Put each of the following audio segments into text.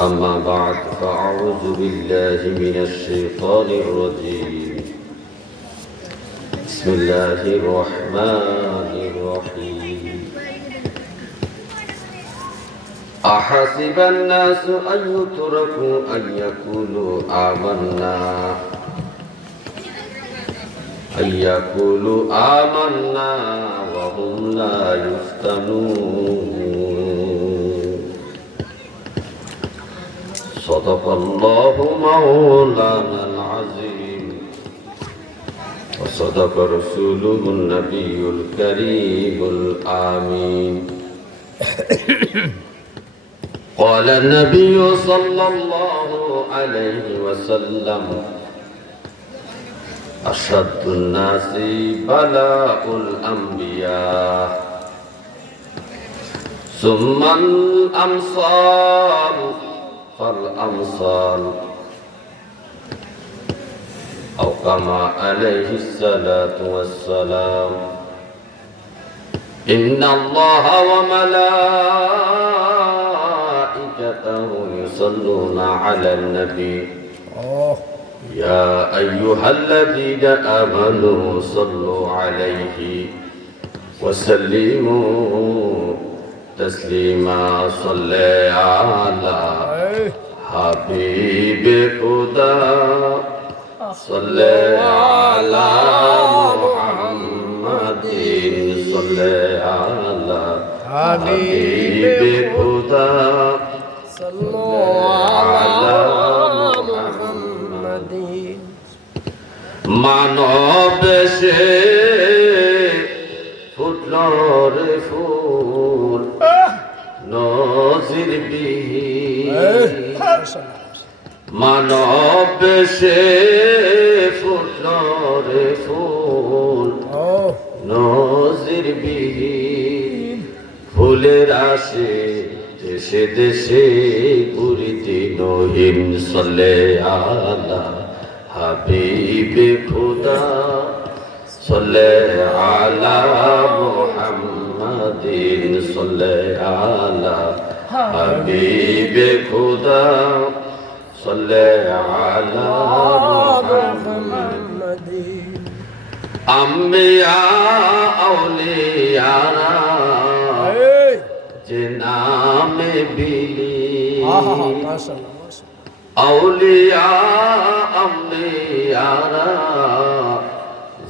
أما بعد فأعوذ بالله من الشيطان الرجيم بسم الله الرحمن الرحيم أحسب الناس أن يتركوا أن يقولوا آمنا وهم لا يفتنون صدق الله مولانا العظيم وصدق رسوله النبي الكريم الآمين قال النبي صلى الله عليه وسلم أشد الناس بلاء الأنبياء ثم الأمثال فالأمثال أو كما عليه الصلاة والسلام إن الله وملائكته يصلون على النبي يا أيها الذين آمنوا صلوا عليه وسلموا تسليما صلى على حبيب خدا صلى على محمد صلى على حبيب خدا صلى على محمد মানব সে ফুটল রে ফুল নজির বিহীন মানব সে ফুটল রে ফুল নজির বিহীন ফুলের আসে দেশে দেশে ঘুরিতে নহিন সলে আলা হাবিবে খুদা সলে আলা মুহাম্মাদিন সলে আলা হাবিবে খুদা সলে আলা মুহাম্মাদিন আম্বিয়া আউলিয়ারা যে নামে বিলি আউলিয়া আম্বিয়ারা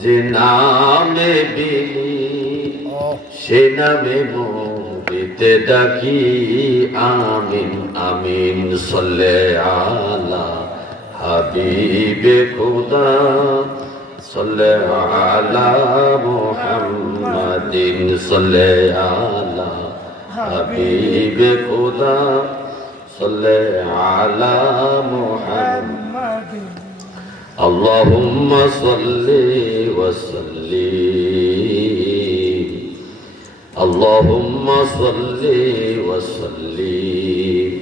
যে নামে বিলি সে নামে মুরিতে ডাকি আমিন আমিন সল্লে আলা হাবিবে খুদা সল্লে আলা মুহাম্মাদিন সল্লে আলা হাবিবে খুদা সল্লে আলা মুহাম্মাদিন اللهم صل وسلم اللهم صل وسلم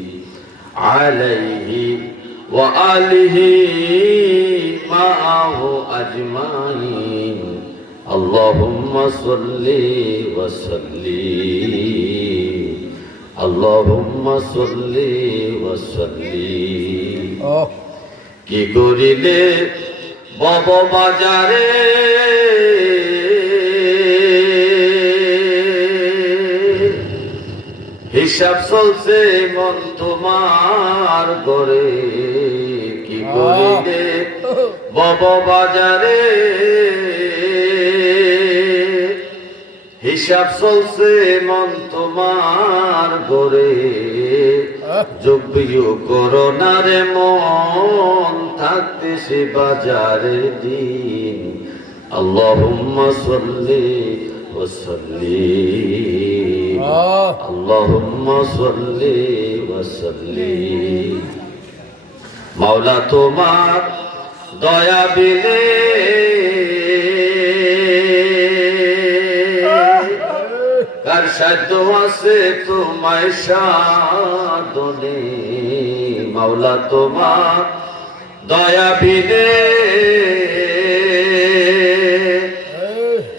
عليه وآله معه أجمعين اللهم صل وسلم اللهم صل وسلم কি করিলে বব বাজারে হিসাব চলছে মন তোমার গড়ে কি করিলে বব বাজারে হিসাব চলছে মন তোমার গড়ে যোগ্য করোনারে মন থাকতে সে বাজারের দিন আল্লাহুম্মা সাল্লি ওয়া সাল্লিম আল্লাহুম্মা সাল্লি ওয়া সাল্লিম মাওলা তোমার দয়া বিলে কার সাধ্য আছে তোমায় সাধনে মাওলা তোমার দয়া বিলে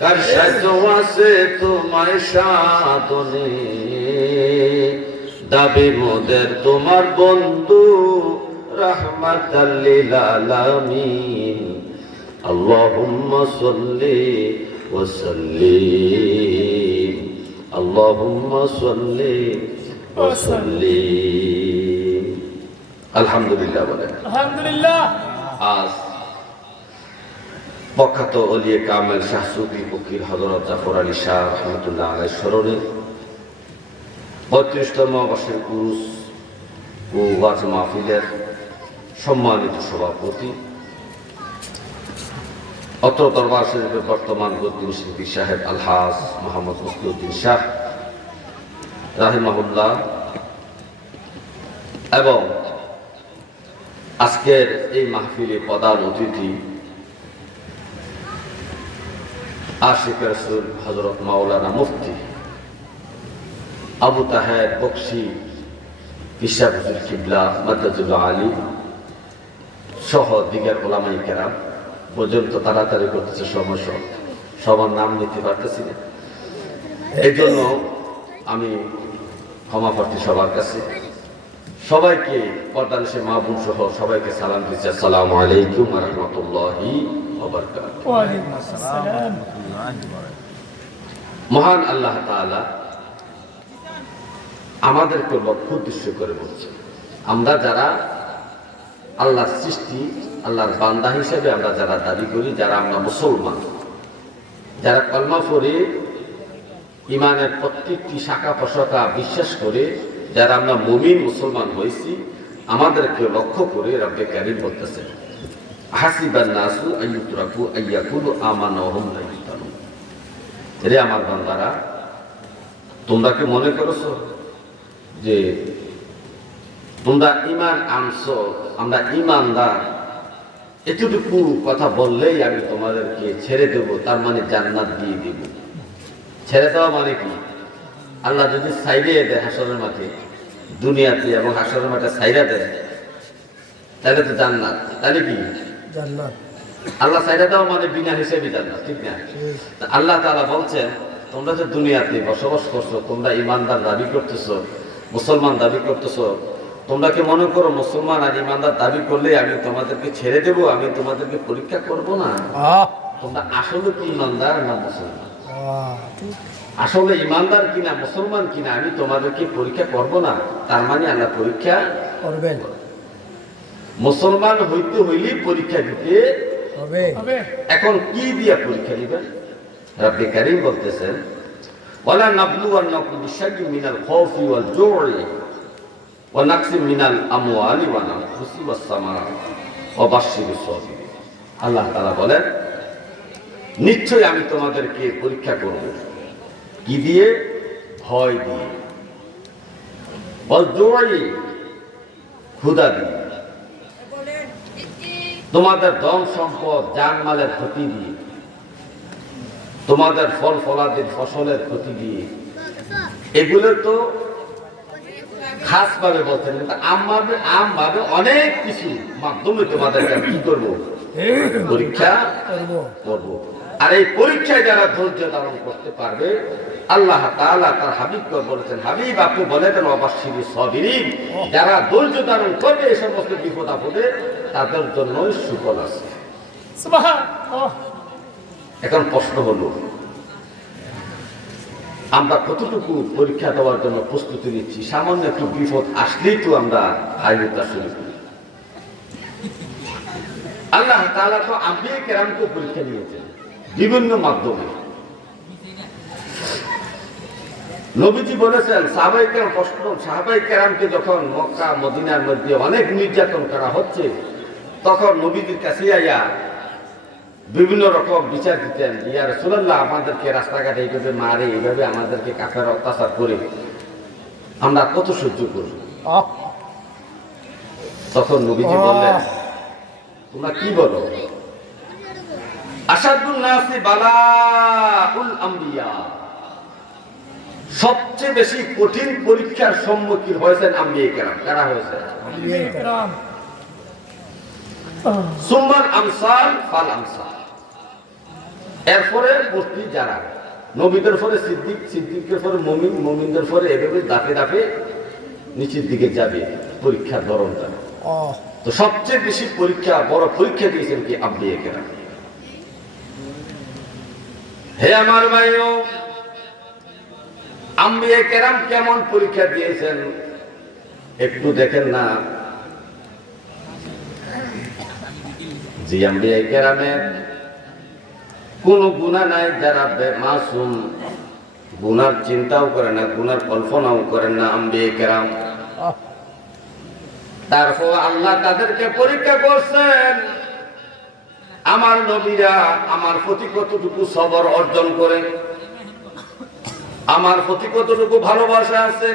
কার সাধ্য আছে তোমায় সাধনে দাবি মোদের তোমার বন্ধু রাহমাতাল লিল আলামিন। আল্লাহুম্মা সাল্লি ওয়া সাল্লিম, আল্লাহুম্মা সাল্লি ওয়া সাল্লিম। আলহামদুলিল্লাহ বলেন। আলহামদুলিল্লাহ। আজ প্রখ্যাত ওলিয়ে কামেল শাহ সুফি ফকির হযরত জাফর আলী শাহ রহমতুল্লাহ আলাইহির স্মরণে ৩৫তম বর্ষের উরুস ও ওয়াজ মাহফিলের সম্মানিত সভাপতি, অত্র দরবার শরীফের বর্তমান গদ্দিন শিল্পী সাহেব আলহাজ মোহাম্মদ মুসলিউদ্দিন শাহ রাহিমাহুল্লাহ, এবং আজকের এই মাহফিলে প্রধান অতিথি আশিক রাসূল হযরত মাওলানা মুফতি আবু তাহের বকশী ইশা হুজুর কিবলা মাদ্দাজুল্লাহ আলী সহ দিগার ওলামায়ে কেরাম পর্যন্ত তাড়াতাড়ি করতেছে সময়, সবার নাম নিতে পারতেছি না, এই জন্য আমি ক্ষমা প্রার্থী সবার কাছে। সবাইকে পর্দানিশে মা বোন সহ সবাইকে সালাম দিচ্ছি, আসসালামু আলাইকুম ওয়া রাহমাতুল্লাহি ওয়া বারাকাতুহু। ওয়া আলাইকুম আসসালাম। মহান আল্লাহ তাআলা আমাদেরকে লক্ষ্য উদ্দেশ্য করে বলছে, আমরা যারা আল্লাহর সৃষ্টি, আল্লাহর বান্দা হিসেবে আমরা যারা দাবি করি, যারা আমরা মুসলমান, যারা কলমা পড়ে ইমানের প্রত্যেকটি শাখা প্রশাখা বিশ্বাস করে যারা আমরা মুমিন মুসলমান হয়েছি, আমাদেরকে লক্ষ্য করে রব্বে কারীম বলতেছে, হাসিবান নাসু আইয়ুতরাকু আইয়াকুলু আমানা ওয়া হুম লা ইফতানুন। রে আমার বান্দারা, তোমরা কি মনে করছো যে তোমরা ঈমান আনছো, আমরা ঈমানদার, এতটুকু কথা বললেই আমি তোমাদেরকে ছেড়ে দেব, তার মানে জান্নাত দিয়ে দেব? ছেড়ে দেওয়া মানে কি? আল্লাহ যদি সাইডে দেয় হাসরের মাঠে, দুনিয়াতে এবং হাসরের মাঠে সাইডা দেয়, তাহলে তো জান্নাত। তাহলে কি জান্নাত? আল্লাহ সাইডা দেওয়া মানে বিনা হিসেবে জান্নাত, ঠিক না? আল্লাহ তাআলা বলছেন, তোমরা যে দুনিয়াতে বসবাস করছো, তোমরা ইমানদার দাবি করতেছো, মুসলমান দাবি করতেছো, তোমরা কি মনে করো মুসলমান আর ইমানদার দাবি করলে আমি তোমাদেরকে ছেড়ে দেব, আমি তোমাদেরকে পরীক্ষা করব না? তোমরা আসলে কি ইমানদার না মুসলমান, আসলে ইমানদার কিনা মুসলমান কিনা আমি তোমাদেরকে পরীক্ষা করব না? তার মানে আল্লাহ পরীক্ষা করবেন। মুসলমান হইতে হইলে পরীক্ষা দিতে হবে। এখন কি দিয়া পরীক্ষা দিবেন? রব্বে কারীম বলতেছেন, ওয়ালা নাবলুওয়ান্নাকুম বিশাইইন মিনাল খাউফি ওয়াল জু'i ওয়া নাকসিম মিনাল আমওয়ালি ওয়াল আনফুসি ওয়াস সামারাত ওয়া বাশশিরিস সাবিরিন। আল্লাহ তাআলা বলেন, নিশ্চয়ই আমি তোমাদেরকে পরীক্ষা করব। কি দিয়ে? ভয় দিয়ে, ওয়াল জু'i ক্ষুধা দিয়ে, তোমাদের ধন সম্পদ জানমালের ক্ষতি দিয়ে, তোমাদের ফল ফলাদির ফসলের ক্ষতি দিয়ে। এগুলো তো খাস ভাবে বলছেন, কিন্তু আমভাবে অনেক কিছু মাধ্যমে তোমাদেরকে কি করবো? পরীক্ষা করবো। আর এই পরীক্ষায় যারা ধৈর্য ধারণ করতে পারবে, আল্লাহ তাআলা তার হাবিবকে বলেছেন, হাবিব আপনি বলে দেন ওয়াবাশশিরিস সাবিরিন, যারা ধৈর্য ধারণ করবে এই সমস্ত বিপদ আপদে, তাদের জন্য সুফল আছে। সুবহানাল্লাহ। এখন প্রশ্ন হলো, আমরা কতটুকু পরীক্ষা দেওয়ার জন্য প্রস্তুতি নিচ্ছি? সামান্য একটু বিপদ আসলেই তো আমরা হাইওতা শুরু করি। আল্লাহ তাআলা তো আম্বিয়া কেরামকে পরীক্ষা নিয়েছেন বিভিন্ন মাধ্যমে। নবীজি বলেছেন, সাহাবায়ে কেরামকে যখন মক্কা মদিনার মধ্যে অনেক নির্যাতন করা হচ্ছে, তখন নবীজির কাছে আইয়া বিভিন্ন রকম বিচার দিতেন, ইয়া রাসূলুল্লাহ আমাদেরকে রাস্তাঘাটে এইভাবে মারে, এইভাবে আমাদেরকে কাফের অত্যাচার করে, আমরা কত সহ্য করব? তখন নবীজি বললেন, তোমরা কি বলো? আশাদুন নাসি বালাউল আম্বিয়া, সবচেয়ে বেশি কঠিন পরীক্ষার সম্মুখীন হয়েছেন আম্বিয়া কেরাম। কারা হয়েছে? আম্বিয়া কেরাম। সুম্মাল আমসাল ফাল আমসাল, এরপরে বর্তী যারা, নবীদের পরে সিদ্দিক, সিদ্দিকের পরে মুমিন, মুমিনদের পরে এভাবে দাপে দাপে নিচের দিকে যাবে পরীক্ষার ধরনটা। ও তো সবচেয়ে বেশি পরীক্ষা, বড় পরীক্ষা দিয়েছেন কি আম্বিয়া কেরাম। হে আমার ভাইও, আম্বিয়া কেরাম কেমন পরীক্ষা দিয়েছেন একটু দেখেন না। যে আম্বিয়া কেরামের কোন গুনাহ নাই, যারা মাসুম, গুনার চিন্তাও করে না, গুনার কল্পনাও করেন না আম্বিয়া কেরাম, তারপর আল্লাহ তাদেরকে পরীক্ষা করছেন আমার নবীরা আমার প্রতি কতটুকু সবর অর্জন করে, আমার প্রতি কতটুকু ভালোবাসা আছে,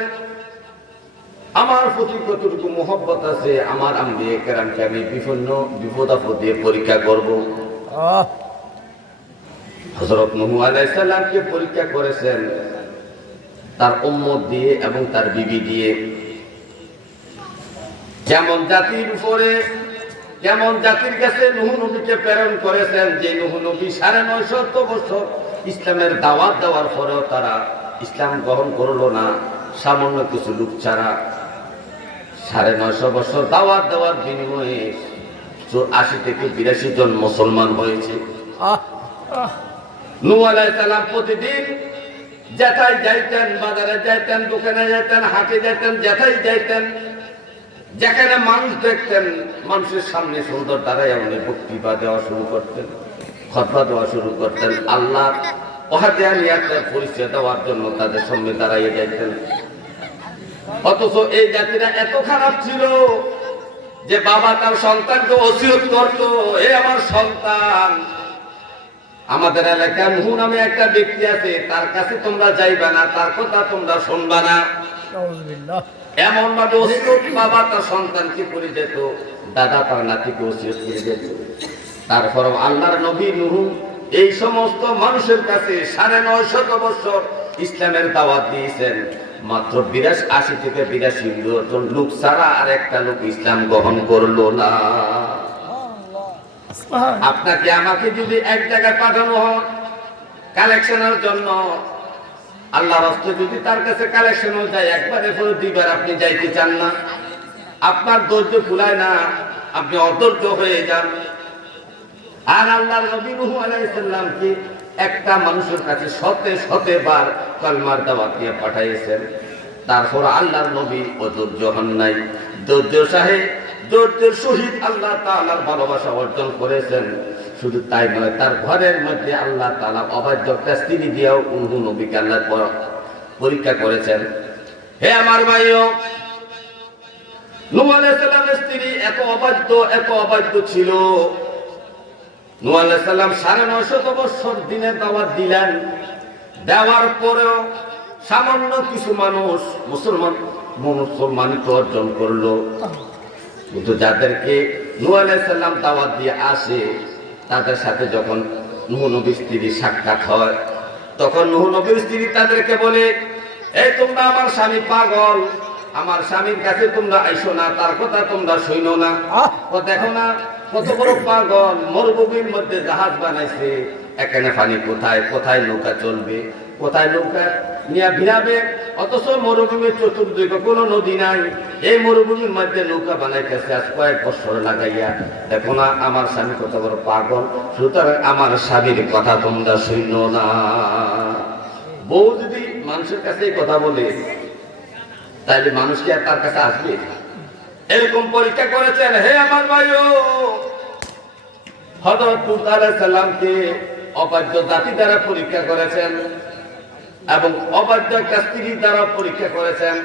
আমার প্রতি কতটুকু মোহব্বত আছে। আমার আম্বিয়া কেরামকে আমি বিভিন্ন বিপদ-আপদ দিয়ে পরীক্ষা করব। হযরত নূহ আলাইহিস সালামকে পরীক্ষা করেছেন তার উম্মত দিয়ে এবং তার বিবি দিয়ে। যেমন জাতির উপরে, যেমন জাতির কাছে নূহ নবীকে প্রেরণ করেছেন, যে নূহ নবী 950 বছর ইসলামের দাওয়াত দেওয়ার পরেও তারা ইসলাম গ্রহণ করলো না, সামান্য কিছু লোক ছাড়া। 950 বছর দাওয়াত দেওয়ার বিনিময়ে 80 থেকে 82 জন মুসলমান হয়েছে। নূহ আলাইহিস সালাম প্রতিদিন যেথায় যাইতেন, বাজারে যাইতেন, দোকানে যাইতেন, হাটে যাইতেন, যেথায় যাইতেন, যেখানে মানুষ দেখতেন, মানুষের সামনে সুন্দর দাঁড়ায় উনি বক্তৃতা দেওয়া শুরু করতেন, খুতবা দেওয়া শুরু করতেন, আল্লাহ ওয়াহদানিয়াতের পরিচয় দেওয়ার জন্য তাদের সামনে দাঁড়াইয়ে যাইতেন। অথচ এই জাতিরা এত খারাপ ছিল যে বাবা তার সন্তানকে ওসিয়ত করতো, এ আমার সন্তান, আমাদের এলাকায় নূহ নামে একটা ব্যক্তি আছে, তার কাছে তোমরা যাইবা না, তার কথা তোমরা শুনবা না। এমন ভাবে ওসিয়ত বাবা তার সন্তানকে করে যেত, দাদা তার নাতিকে ওসিয়ত করে যেত। তারপর আল্লাহর নবী নূহ এই সমস্ত মানুষের কাছে 950 বছর ইসলামের দাওয়াত দিয়েছেন। মাত্র 80 থেকে 82 জন লোক ছাড়া আর একটা লোক ইসলাম গ্রহণ করলো না। আপনাকে আমাকে যদি এক জায়গায় পাঠানো হয় কালেকশনের জন্য, আল্লাহর রাস্তায় যদি তার কাছে কালেকশনও যায়, একবারে পরে দুইবার আপনি যাইতে চান না, আপনার ধৈর্য কুলায় না, আপনি অধৈর্য হয়ে যান। আর আল্লাহর নবী নূহ আলাইহিস সালামকে একটা মানুষের কাছে শতে বার কালমার দাওয়াত দিয়ে পাঠাইছেন। তারপর আল্লাহর নবী অধৈর্য হন নাই, ধৈর্যের সহিত আল্লাহ তাআলার ভালোবাসা অর্জন করেছেন। শুধু তাই নয়, তার ঘরের মধ্যে আল্লাহ তাআলা অবাধ্য একটা স্ত্রী দিয়েও নূহ নবীকে আল্লাহ পরীক্ষা করেছেন। হে আমার ভাইও, নূহ আলাইহিস সালামের স্ত্রী এত অবাধ্য ছিল। নূহ আলাইহিস সালাম 950 বছর দিনের দাওয়াত দিলেন, দেওয়ার পরেও সামান্য কিছু মানুষ মুসলমানিত্ব অর্জন করলো। কিন্তু যাদেরকে নূহ আলাইহিস সালাম দাওয়াত দিয়ে আসে, তাদের সাথে যখন নূহ নবীর স্ত্রী সাক্ষাৎ হয়, তখন নূহ নবীর স্ত্রী তাদেরকে বলে, এই তোমরা আমার স্বামী পাগল, আমার স্বামীর কাছে তোমরা আইসো না, তার কথা তোমরা শুনো না। দেখো না কত বড় পাগল, মরুভূমির মধ্যে জাহাজ বানাইছে, এখানে পানি কোথায়, কোথায় নৌকা চলবে, কোথায় নৌকা নিয়ে ভিড়াবে, অথচ মরুভূমির চতুর্দিকে কোনো নদী নাই, এই মরুভূমির মধ্যে নৌকা বানাইতেছে আজ কয়েক বছর লাগাইয়া। দেখো না আমার স্বামী কত বড় পাগল, সুতরাং আমার স্বামীর কথা তোমরা শুনো না। বউ যদি মানুষের কাছে কথা বলে, তাইলে মানুষ কি আর তার কাছে আসবে? এরকম পরীক্ষা করেছেন। হে আমার ভাইও, হযরত লূত আলাইহিস সালামকে অবাধ্য জাতি দ্বারা পরীক্ষা করেছেন এবং অবাধ্য একটা স্ত্রী দ্বারা পরীক্ষা করেছেন।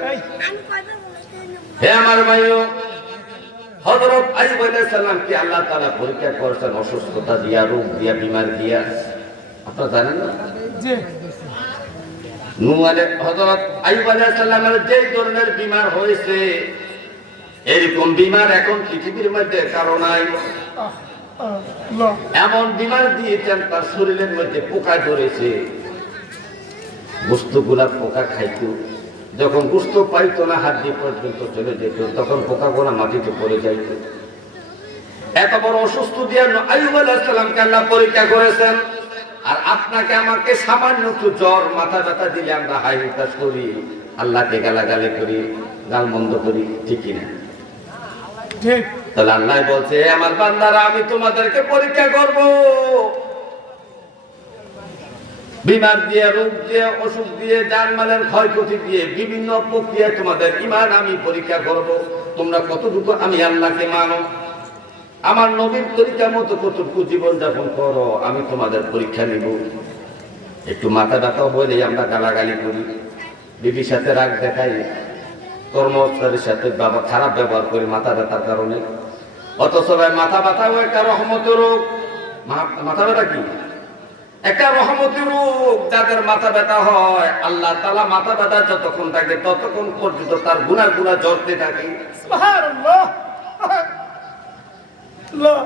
হে আমার ভাইও, হযরত আইয়ুব আলাইহিস সালামকে আল্লাহ তাআলা পরীক্ষা করেছেন অসুস্থতা দিয়া, রোগ দিয়া, বিমার দিয়া। আপনারা জানেন না? জি। হযরত আইয়ুব আলাইহিস সালামের যে ধরনের বিমার হয়েছে, এরকম বিমার এখন পৃথিবীর মধ্যে কারো নাই। এমন বিমার দিয়েছেন তার শরীরের মধ্যে পোকা ধরেছে, গোস্তগুলা পোকা খাইত, যখন গোস্ত পাইতো না হাড্ডি পর্যন্ত চলে যেত, তখন পোকাগুলা মাটিতে পড়ে যাইত। এত বড় অসুস্থ দিয়ে আইয়ুব আলাইহিস সালামকে আল্লাহ পরীক্ষা করেছেন। আর আপনাকে আমাকে সামান্য একটু জ্বর, মাথা ব্যথা দিলে আমরা হাই হুতাশ করি, আল্লাহকে গালাগালি করি, গালমন্দ করি, ঠিক কিনা? ঠিক। তাহলে আল্লাহ বলছে, আমার বান্দারা আমি তোমাদেরকে পরীক্ষা করব, বিমার দিয়ে, রোগ দিয়ে, অসুখ দিয়ে, জানমালের ক্ষয়ক্ষতি দিয়ে, বিভিন্ন প্রক্রিয়ায় তোমাদের ঈমান আমি পরীক্ষা করব। তোমরা কতটুকু আমি আল্লাহকে মানো, আমার নবীর তরিকা মতো কতটুকু জীবন যাপন করো, আমি তোমাদের পরীক্ষা নিব। একটু মাথা ব্যথা হলে আমরা গালাগালি করি, বিবির সাথে রাগ দেখাই, কর্মচারীর সাথে খারাপ ব্যবহার করি মাথা ব্যথার কারণে। অথচ ভাই মাথা ব্যথাও একটা রহমতের রোগ। মাথা ব্যথা কি? একটা রহমতের রোগ। যাদের মাথা ব্যথা হয়, আল্লাহ তাআলা মাথা ব্যথা যতক্ষণ থাকে ততক্ষণ পর্যন্ত তার গুনাহ জ্বরতে থাকে। সুবহানাল্লাহ।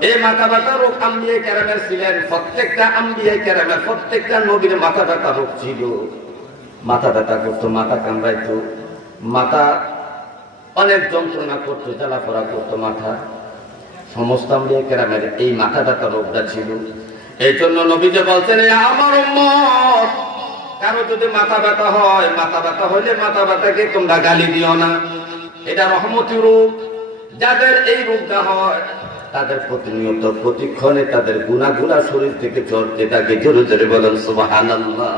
এই মাথা ব্যথা রোগ আম্বিয়া কেরামের ছিলেন, প্রত্যেকটা আম্বিয়া কেরামের, প্রত্যেকটা নবীর মাথা ব্যথা রোগ ছিল। মাথা ব্যথা করতো, মাথা কামড়াইতো, মাথা অনেক যন্ত্রণা করতো, জ্বালাপোড়া করতো মাথা। সমস্ত আম্বিয়া কেরামের এই মাথা ব্যথা রোগটা ছিল। এই জন্য নবী যে বলছেন, আমার উম্মত কারো যদি মাথা ব্যথা হয়, মাথা ব্যথা হইলে মাথা ব্যথাকে তোমরা গালি দিও না, এটা রহমতি রোগ। যাদের এই রোগটা হয় তাদের প্রতিনিয়ত প্রতিক্ষণে তাদের গুনাহ শরীর থেকে ঝরতে থাকে। জোরে জোরে বলেন সুবহানাল্লাহ।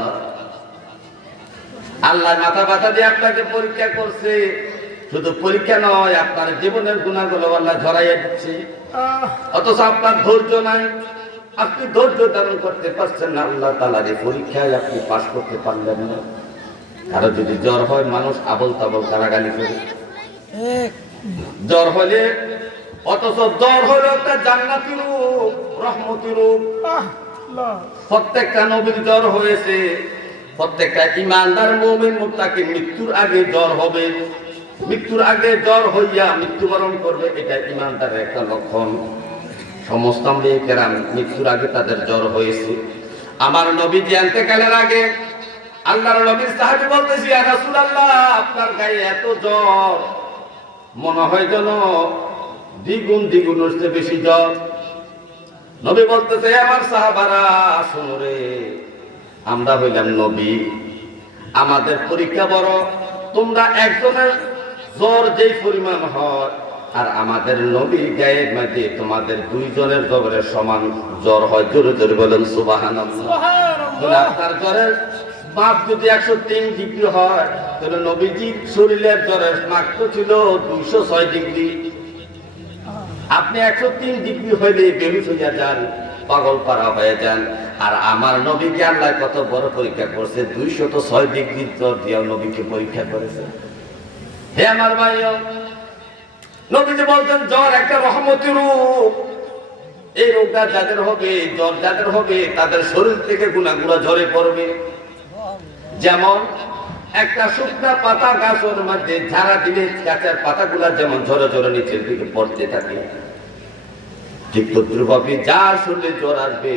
আল্লাহ মাথা ব্যথা দিয়ে আপনাকে পরীক্ষা করছে, শুধু পরীক্ষা নয়, আপনার জীবনের গুনাহগুলো আল্লাহ ঝরাইয়া দিচ্ছে। অথচ আপনার ধৈর্য নাই, আপনি ধৈর্য ধারণ করতে পারছেন না, আল্লাহ তাআলার এই পরীক্ষায় আপনি পাস করতে পারলেন না। কারো যদি জ্বর হয়, মানুষ আবল তাবল গালাগালি করে। জ্বর হলে, অথচ জ্বর হলো একটা জান্নাতি রূপ, রহমতি রূপ। প্রত্যেকটা নবীর জ্বর হয়েছে, প্রত্যেকটা ইমানদার মুমিন মুত্তাকি মৃত্যুর আগে জ্বর হবে, মৃত্যুর আগে জ্বর হইয়া মৃত্যুবরণ করবে, এটা ইমানদারের একটা লক্ষণ। সমস্ত আম্বিয়া কেরাম মৃত্যুর আগে তাদের জ্বর হয়েছে। আমার নবী ইন্তেকালের আগে আল্লাহর নবীর সাহাবী বলতেছি, ইয়া রাসূলুল্লাহ, আপনার গায়ে এত জ্বর, মনে হয় যেন দ্বিগুণ হচ্ছে বেশি জ্বর। নবী বলতেছে, আমার সাহাবারা শোনো রে, আমরা হইলাম নবী, আমাদের পরীক্ষা বড়। তোমরা একজনের জ্বর যেই পরিমাণ হয়, আর আমাদের নবীর গায়ের মধ্যে তোমাদের দুইজনের জ্বরের সমান জ্বর হয়। জোরে জোরে বলেন সুবহানাল্লাহ। আপনার জ্বরের মাপ যদি 103 ডিগ্রি হয়, তাহলে নবীজির শরীরের জ্বরের মাপ তো ছিল 206 ডিগ্রি। আপনি 103 ডিগ্রি হইলে বেহুশ হইয়া যান, পাগল পারা হয়ে যান। আর আমার নবীকে আল্লাহ কত বড় পরীক্ষা করছে, 206 ডিগ্রি জ্বর দিয়েও নবীকে পরীক্ষা করেছে। হে আমার ভাইও, নবী যে বলছেন জ্বর একটা রহমতি রূপ। এই রোগটা যাদের হবে, জ্বর যাদের হবে, তাদের শরীর থেকে গুনাহ ঝরে পড়বে। যেমন একটা শুকনা পাতা গাছের মধ্যে ঝাড়া দিলে গাছের পাতাগুলা যেমন ঝরে ঝরে নিচের দিকে পড়তে থাকে, ঠিক তদ্রুপভাবে যার শরীরে জ্বর আসবে,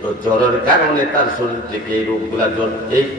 তো জ্বরের কারণে তার শরীর থেকে এই রোগগুলা এই